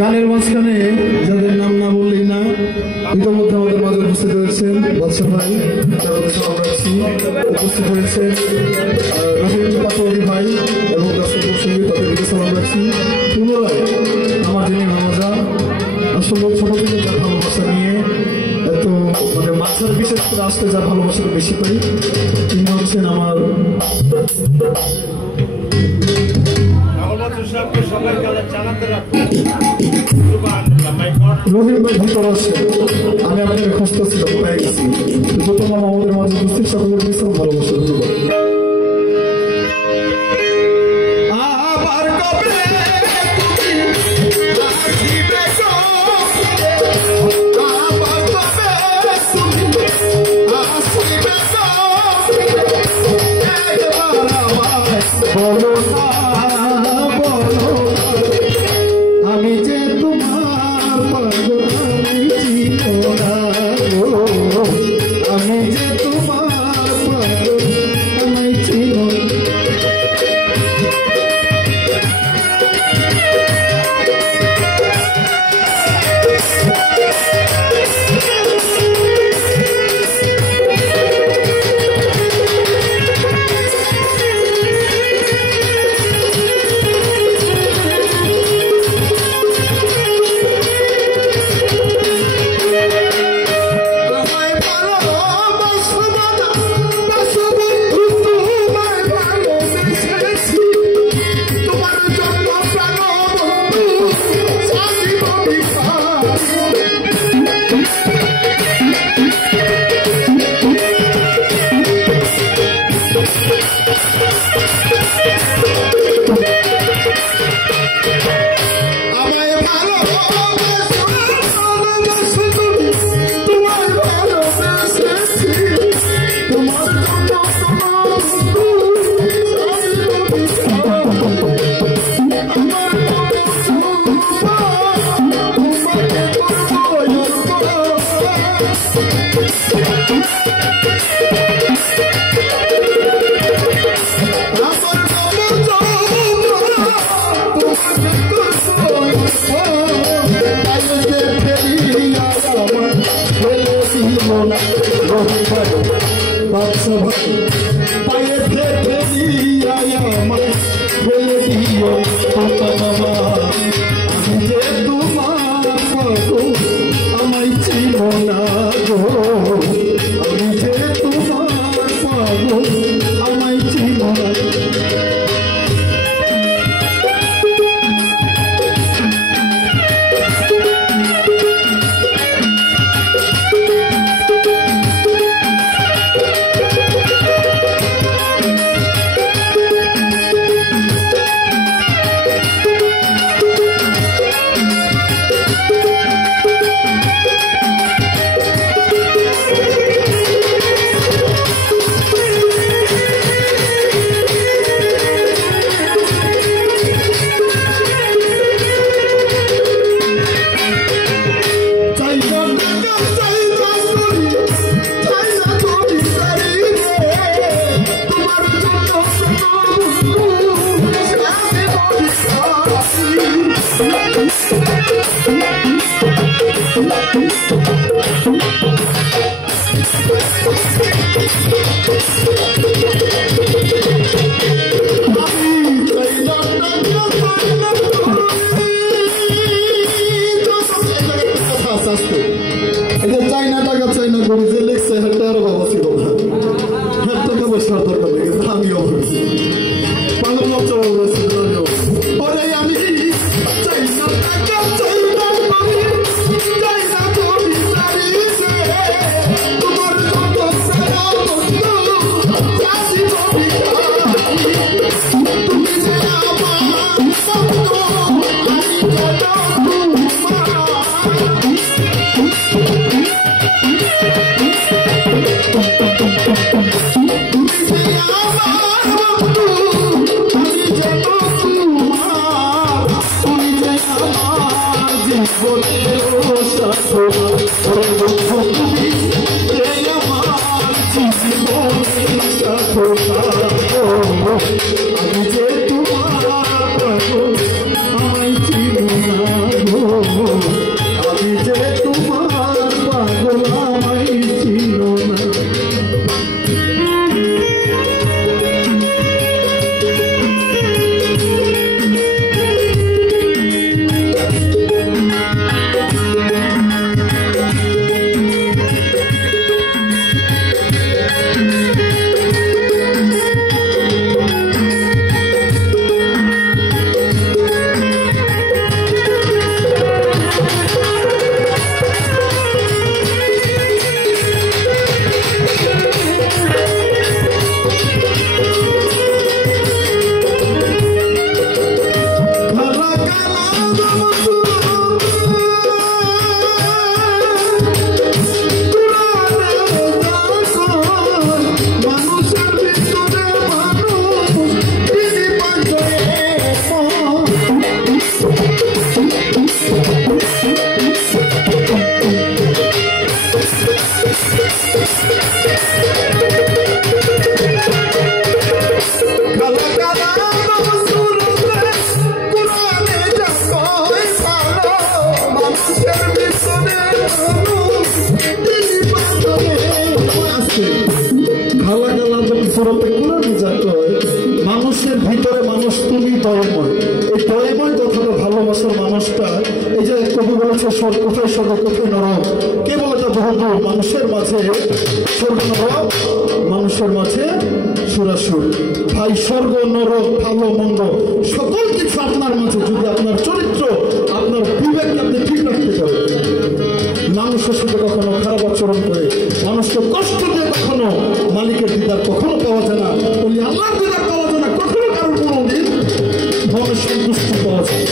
গানের মাঝখানে যাদের নাম না বললেই না ইতিমধ্যে আমাদের মাঝে উপস্থিত হয়েছেন বাদশা ভাই, উপস্থিত হয়েছেন রহিম পাটোয়ারি ভাই এবং দাসপুর সঙ্গী, তাদেরকে সালাম রাখছি। পুনরায় আমার যিনি নামাজা আসলে ছোট থেকে যার ভালোবাসা নিয়ে এত মানে মাছের বিশেষ করে আসতে যার ভালোবাসাটা বেশি পাই তিনি হচ্ছেন আমার রহিম ভাই ভিতর আছে। আমি আপনাকে খুঁজতেছিলাম, পেয়ে গেছি। তোমার আমাদের মাঝে উপস্থিত সকলের বিশাল ভালোবাসা। আমি যে তোমার পাগল, আমি যে তোমার পাগল, আমি চিনো। এটা চাইনা টাকা চাইনা করি যে লিখছে একটা আরো বাবা ছিল না টাকা পয়সার দরকার নেই কিন্তু আমিও পাগল লজ্জা বলছি ওরে আমি চাইনা টাকা চাইনা করি চাইনা করি চাইছে তোমার কত সারা বন্ধু চাচি বলি তুমি যে আমার বন্ধু আমি তো মানুষের ভিতরে মানুষ তুমি দয়াময় এই দয়াময় কথাটা ভালোবাসার মানুষটা এই যে কবি বলেছে কোথায় স্বর্গ কোথায় নরক কে বলেছে বহুদূর মানুষের মাঝে স্বর্গ নরক মানুষের মাঝে সুরাসুর ভাই স্বর্গ নরক ভালো মন্দ সকল কিছু আপনার মাঝে যদি আপনার চরিত্র আপনার বিবেককে আপনি ঠিক রাখতে পারেন মানুষের সাথে কখনো খারাপ আচরণ করে মানুষকে কষ্ট দিয়ে কখনো মালিকের দিদার কখনো পাওয়া যায় না বলি আল্লাহর দিদার পাওয়া যায় না কখনো কারোর কোনো দিন মনের সন্তুষ্টি পাওয়া যায়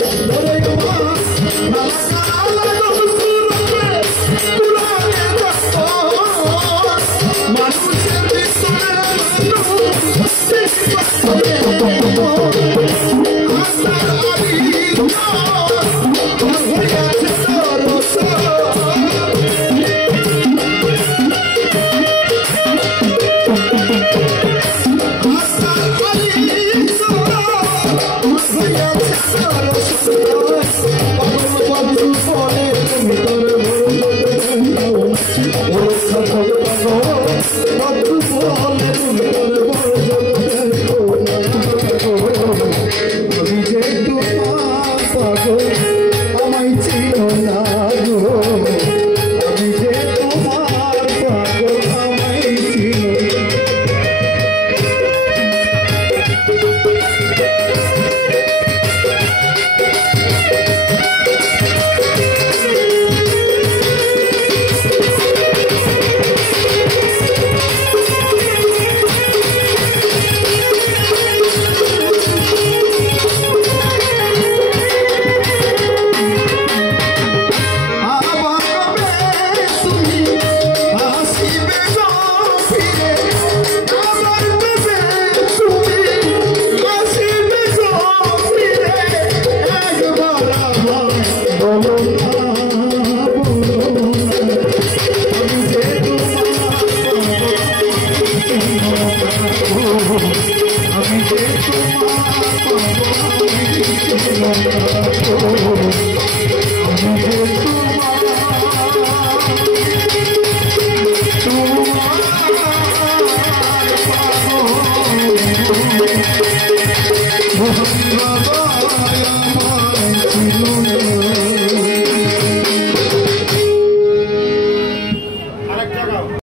Muhammad